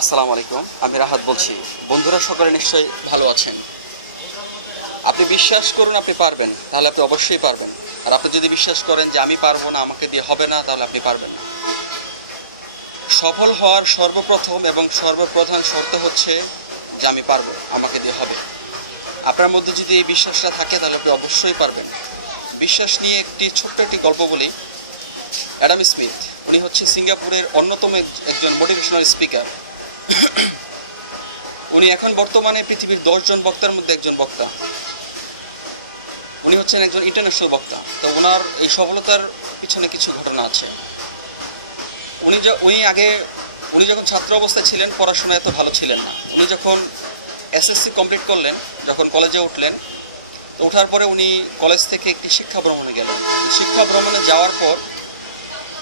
আসসালামু আলাইকুম, আমি রাহাত বলছি। বন্ধুরা সকলে নিশ্চয়ই ভালো আছেন। আপনি বিশ্বাস করুন আপনি পারবেন, তাহলে আপনি অবশ্যই পারবেন। আর আপনি যদি বিশ্বাস করেন যে আমি পারবো না, আমাকে দিয়ে হবে না, তাহলে আপনি পারবেন না। সফল হওয়ার সর্বপ্রথম এবং সর্বপ্রধান শর্ত হচ্ছে যে আমি পারবো, আমাকে দিয়ে হবে। আপনার মধ্যে যদি এই বিশ্বাসটা থাকে তাহলে আপনি অবশ্যই পারবেন। বিশ্বাস নিয়ে ছোট্ট একটি গল্প বলি। অ্যাডাম স্মিথ, উনি হচ্ছে সিঙ্গাপুরের অন্যতম একজন মোটিভেশনাল স্পিকার। উনি এখন বর্তমানে পৃথিবীর 10 জন বক্তার মধ্যে একজন বক্তা। উনি হচ্ছেন একজন ইন্টারন্যাশনাল বক্তা। তো ওনার এই সফলতার পিছনে কিছু ঘটনা আছে। উনি যখন ছাত্র অবস্থায় ছিলেন, পড়াশোনায় এত ভালো ছিলেন না। উনি যখন এসএসসি কমপ্লিট করলেন, যখন কলেজে উঠলেন, তো ওঠার পরে উনি কলেজ থেকে একটি শিক্ষা ভ্রমণে গেলেন। শিক্ষা ভ্রমণে যাওয়ার পর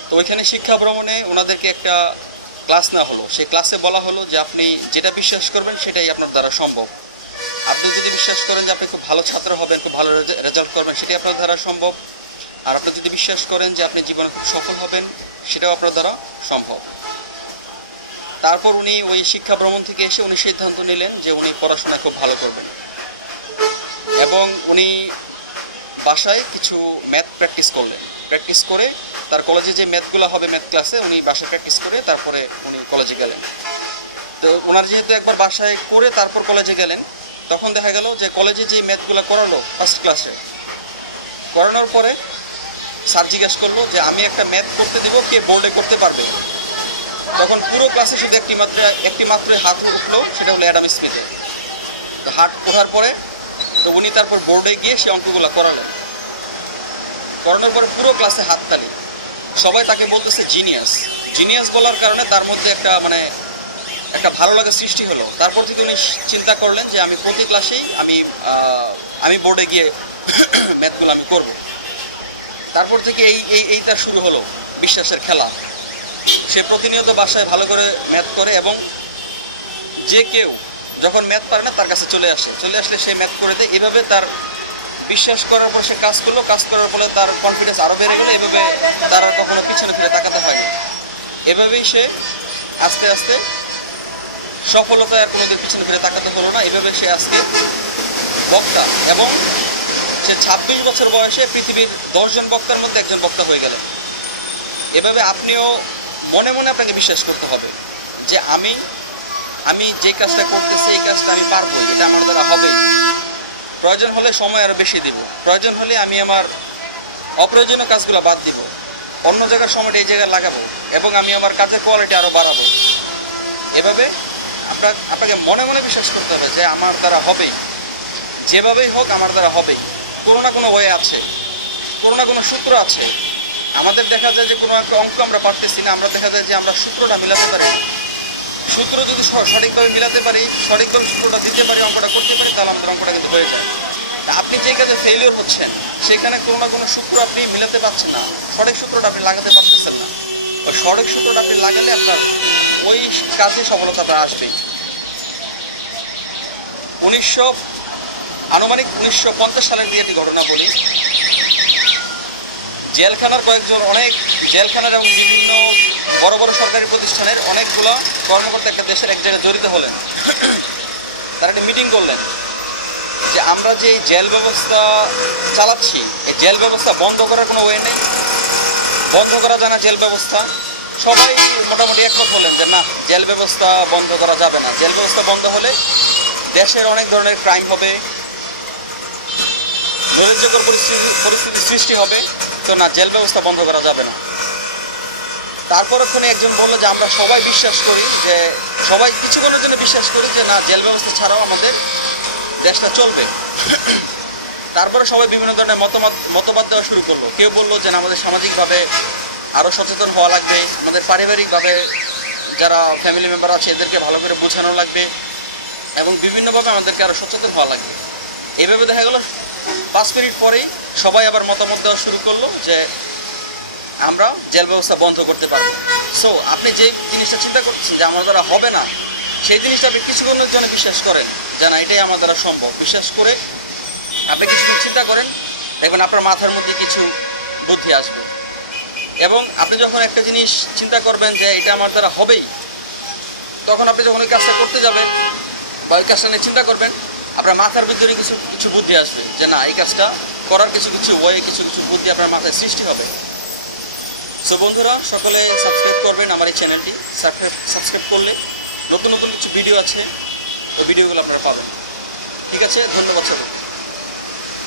তো ওইখানে শিক্ষা ভ্রমণে ওনাদেরকে একটা ক্লাস নেওয়া হলো। সেই ক্লাসে বলা হলো যে আপনি যেটা বিশ্বাস করবেন সেটাই আপনার দ্বারা সম্ভব। আপনি যদি বিশ্বাস করেন যে আপনি খুব ভালো ছাত্র হবেন, খুব ভালো রেজাল্ট করবেন, সেটাই আপনার দ্বারা সম্ভব। আর আপনি যদি বিশ্বাস করেন যে আপনি জীবনে খুব সফল হবেন, সেটাও আপনার দ্বারা সম্ভব। তারপর উনি ওই শিক্ষা ভ্রমণ থেকে এসে উনি সিদ্ধান্ত নিলেন যে উনি পড়াশোনায় খুব ভালো করবেন, এবং উনি বাসায় কিছু ম্যাথ প্র্যাকটিস করে তার কলেজে যে ম্যাথগুলো হবে ম্যাথ ক্লাসে উনি বাসায় প্র্যাকটিস করে তারপরে উনি কলেজে গেলেন। তো ওনার যেহেতু একবার বাসায় করে তারপর কলেজে গেলেন, তখন দেখা গেল যে কলেজে যে ম্যাথগুলো করালো ফার্স্ট ক্লাসে, করানোর পরে স্যার জিজ্ঞেস করলো যে আমি একটা ম্যাথ করতে দেবো, কে বোর্ডে করতে পারবে। তখন পুরো ক্লাসে শুধু একটি মাত্র হাত উঠলো, সেটা হলো অ্যাডাম স্মিথের। তো হাত ওঠার পরে তো উনি তারপর বোর্ডে গিয়ে সে অঙ্কগুলো করানোর পরে পুরো ক্লাসে হাততালি। সবাই তাকে বলতেছে জিনিয়াস বলার কারণে তার মধ্যে একটা ভালো লাগার সৃষ্টি হলো। তারপর থেকে উনি চিন্তা করলেন যে আমি প্রতি ক্লাসেই আমি বোর্ডে গিয়ে ম্যাথগুলো আমি করব। তারপর থেকে এই তার শুরু হলো বিশ্বাসের খেলা। সে প্রতিনিয়ত বাসায় ভালো করে ম্যাথ করে, এবং যে কেউ যখন ম্যাথ পারে না তার কাছে চলে আসলে সে ম্যাথ করে দেয়। এভাবে তার বিশ্বাস করার পর সে কাজ করার ফলে তার কনফিডেন্স আরও বেড়ে গেলো। এভাবে তার আর কখনো পিছনে ফিরে তাকাতে হয়নি। এভাবেই সে আস্তে আস্তে সফলতায় কোনোদিন পিছনে ফিরে তাকাতে হলো না। এভাবে সে আজকে বক্তা, এবং সে 26 বছর বয়সে পৃথিবীর 10 জন বক্তার মধ্যে একজন বক্তা হয়ে গেলেন। এভাবে আপনিও মনে মনে আপনাকে বিশ্বাস করতে হবে যে আমি যে কাজটা করতেছি এই কাজটা আমি পারবো, এটা আমার দ্বারা হবে। প্রয়োজন হলে সময় আরও বেশি দিব, প্রয়োজন হলে আমি আমার অপ্রয়োজনীয় কাজগুলো বাদ দিব, অন্য জায়গার সময়টা এই জায়গায় লাগাবো, এবং আমি আমার কাজের কোয়ালিটি আরও বাড়াবো। এভাবে আপনাকে মনে মনে বিশ্বাস করতে হবে যে আমার দ্বারা হবেই, যেভাবেই হোক আমার দ্বারা হবেই। কোনো না কোনো ওয়ে আছে, কোনো না কোনো সূত্র আছে। আমাদের দেখা যায় যে কোনো একটা অঙ্ক আমরা পারতেছি না, আমরা দেখা যায় যে আমরা সূত্রটা মিলাতে পারি। সূত্র যদি সঠিকভাবে মিলাতে পারি, সঠিকভাবে সূত্রটা দিতে পারি, অঙ্কটা করতে পারি, তাহলে আমাদের অঙ্কটা কিন্তু হয়ে যায়। আপনি যে কাজে ফেলিওর হচ্ছেন সেখানে কোনো না কোনো সূত্র আপনি মিলাতে পারছেন না, সঠিক সূত্রটা আপনি লাগাতে পারতেছেন না। ওই সঠিক সূত্রটা আপনি লাগালে আপনার ওই কাজে সফলতাটা আসবে। আনুমানিক 1950 সালের দিয়ে একটি ঘটনা বলি। জেলখানার এবং বিভিন্ন বড় বড় সরকারি প্রতিষ্ঠানের অনেকগুলো কর্মকর্তা একটা দেশের এক জায়গায় জড়িত হলেন। তারা একটা মিটিং করলেন যে আমরা যে জেল ব্যবস্থা চালাচ্ছি, এই জেল ব্যবস্থা বন্ধ করার কোনো ওয়ে নেই, বন্ধ করা যায় না জেল ব্যবস্থা। সবাই মোটামুটি একমত হলেন যে না, জেল ব্যবস্থা বন্ধ করা যাবে না। জেল ব্যবস্থা বন্ধ হলে দেশের অনেক ধরনের ক্রাইম হবে, নৈরাজ্যকর পরিস্থিতি সৃষ্টি হবে। তো না, জেল ব্যবস্থা বন্ধ করা যাবে না। তারপর ওখানে একজন বললো যে আমরা সবাই কিছুক্ষণের জন্য বিশ্বাস করি যে না, জেল ব্যবস্থা ছাড়াও আমাদের দেশটা চলবে। তারপরে সবাই বিভিন্ন ধরনের মতবাদ দেওয়া শুরু করলো। কেউ বললো যে আমাদের সামাজিকভাবে আরও সচেতন হওয়া লাগবে, আমাদের পারিবারিকভাবে যারা ফ্যামিলি মেম্বার আছে এদেরকে ভালো করে বোঝানো লাগবে, এবং বিভিন্নভাবে আমাদেরকে আরও সচেতন হওয়া লাগবে। এইভাবে দেখা গেল 5 মিনিট পরেই সবাই আবার মতামত দেওয়া শুরু করলো যে আমরা জেল ব্যবস্থা বন্ধ করতে পারবো। সো আপনি যে জিনিসটা চিন্তা করছেন যে আমার দ্বারা হবে না, সেই জিনিসটা আপনি কিছুক্ষণের জন্য বিশ্বাস করেন যে না, এটাই আমার দ্বারা সম্ভব। বিশ্বাস করে আপনি কিছুক্ষণ চিন্তা করেন, দেখবেন আপনার মাথার মধ্যে কিছু বুদ্ধি আসবে। এবং আপনি যখন একটা জিনিস চিন্তা করবেন যে এটা আমার দ্বারা হবেই, তখন আপনি যখন ওই কাজটা করতে যাবেন বা ওই কাজটা নিয়ে চিন্তা করবেন, আপনার মাথার ভিতরে কিছু কিছু বুদ্ধি আসবে যে না, এই কাজটা করার কিছু কিছু ওয়ে, কিছু কিছু বুদ্ধি আপনার মাথায় সৃষ্টি হবে। সো বন্ধুরা, সকলে সাবস্ক্রাইব করবেন আমার এই চ্যানেলটি। সাবস্ক্রাইব করলে নতুন নতুন কিছু ভিডিও আছে, ওই ভিডিওগুলো আপনারা পাবেন। ঠিক আছে, ধন্যবাদ সবাই।